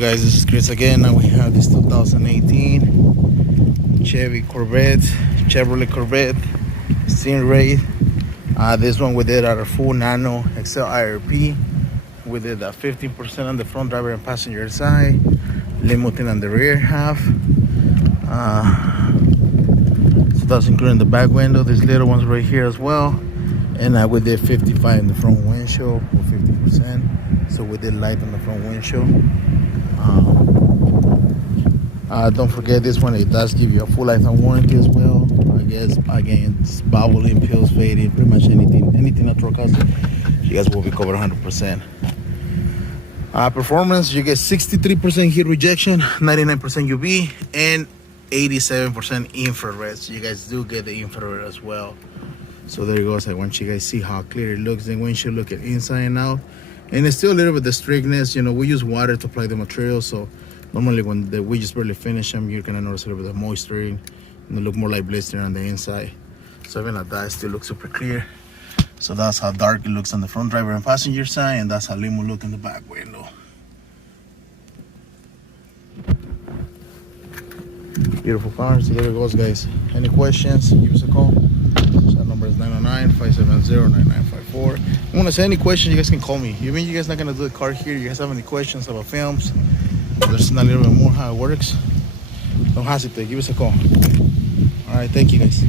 guys, this is Chris again. Now we have this 2018 Chevrolet Corvette Stingray. This one we did our full Nano Excel-Irp. We did 15% on the front driver and passenger side, limo tint on the rear half. So that's including the back window, these little ones right here as well. And we did 55 in the front windshield or 50%. So we did light on the front windshield. Don't forget this one, it does give you a full lifetime warranty as well. I guess again, it's bubbling, pills fading, pretty much anything that truck has, you guys will be covered 100%. Performance, you get 63% heat rejection, 99% UV, and 87% infrared. So you guys do get the infrared as well. So there you go. So I want you guys to see how clear it looks. The windshield look at inside and out. And it's still a little bit the strictness. You know, we use water to apply the material. So normally when we just barely finish them, you're gonna notice a little bit of moisture and they look more like blistering on the inside. So even like that, it still looks super clear. So that's how dark it looks on the front driver and passenger side, and that's how limo look in the back window. Beautiful car. So there it goes, guys. Any questions, give us a call. So that number is 909-570-9954. I want to say any questions, you guys can call me. Even you guys not gonna do the car here, you guys have any questions about films, there's a little bit more how it works, don't hesitate, give us a call. All right, thank you guys.